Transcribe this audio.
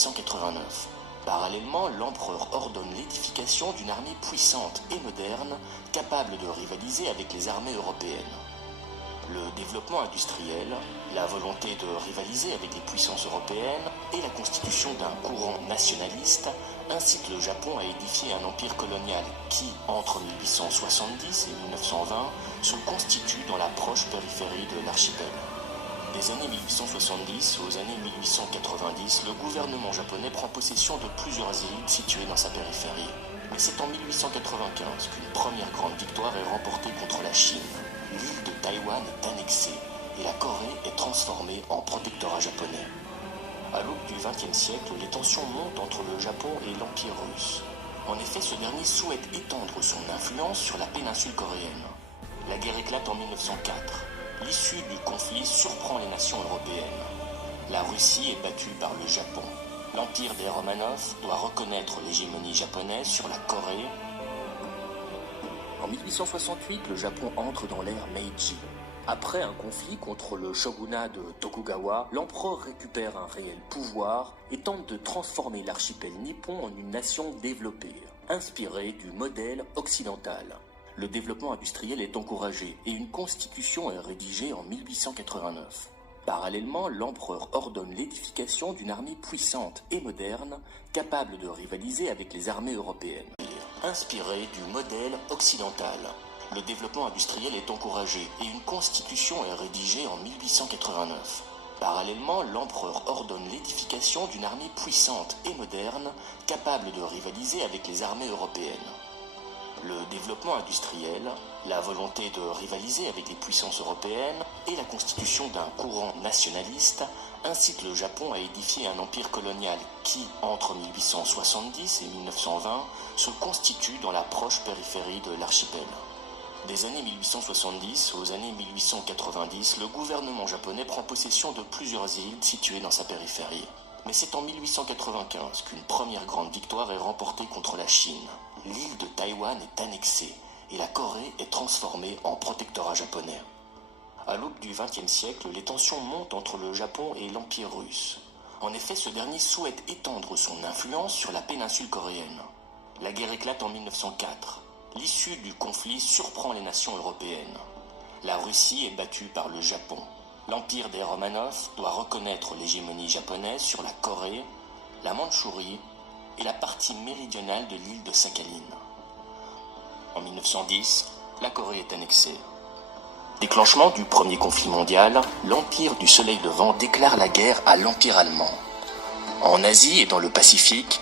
1889. Parallèlement, l'empereur ordonne l'édification d'une armée puissante et moderne, capable de rivaliser avec les armées européennes. Le développement industriel, la volonté de rivaliser avec les puissances européennes et la constitution d'un courant nationaliste incitent le Japon à édifier un empire colonial qui, entre 1870 et 1920, se constitue dans la proche périphérie de l'archipel. Des années 1870 aux années 1890, le gouvernement japonais prend possession de plusieurs îles situées dans sa périphérie. Mais c'est en 1895 qu'une première grande victoire est remportée contre la Chine. L'île de Taïwan est annexée et la Corée est transformée en protectorat japonais. À l'aube du XXe siècle, les tensions montent entre le Japon et l'Empire russe. En effet, ce dernier souhaite étendre son influence sur la péninsule coréenne. La guerre éclate en 1904. L'issue du conflit surprend les nations européennes. La Russie est battue par le Japon. L'empire des Romanov doit reconnaître l'hégémonie japonaise sur la Corée. En 1868, le Japon entre dans l'ère Meiji. Après un conflit contre le shogunat de Tokugawa, l'empereur récupère un réel pouvoir et tente de transformer l'archipel nippon en une nation développée, inspirée du modèle occidental. Le développement industriel est encouragé et une constitution est rédigée en 1889. Parallèlement, l'empereur ordonne l'édification d'une armée puissante et moderne, capable de rivaliser avec les armées européennes. Inspirée du modèle occidental. Le développement industriel est encouragé et une constitution est rédigée en 1889. Parallèlement, l'empereur ordonne l'édification d'une armée puissante et moderne, capable de rivaliser avec les armées européennes. Le développement industriel, la volonté de rivaliser avec les puissances européennes et la constitution d'un courant nationaliste incitent le Japon à édifier un empire colonial qui, entre 1870 et 1920, se constitue dans la proche périphérie de l'archipel. Des années 1870 aux années 1890, le gouvernement japonais prend possession de plusieurs îles situées dans sa périphérie. Mais c'est en 1895 qu'une première grande victoire est remportée contre la Chine. L'île de Taïwan est annexée et la Corée est transformée en protectorat japonais. À l'aube du XXe siècle, les tensions montent entre le Japon et l'Empire russe. En effet, ce dernier souhaite étendre son influence sur la péninsule coréenne. La guerre éclate en 1904. L'issue du conflit surprend les nations européennes. La Russie est battue par le Japon. L'empire des Romanov doit reconnaître l'hégémonie japonaise sur la Corée, la Mandchourie et la partie méridionale de l'île de Sakhaline. En 1910, la Corée est annexée. Déclenchement du premier conflit mondial, l'Empire du Soleil Levant déclare la guerre à l'Empire allemand. En Asie et dans le Pacifique,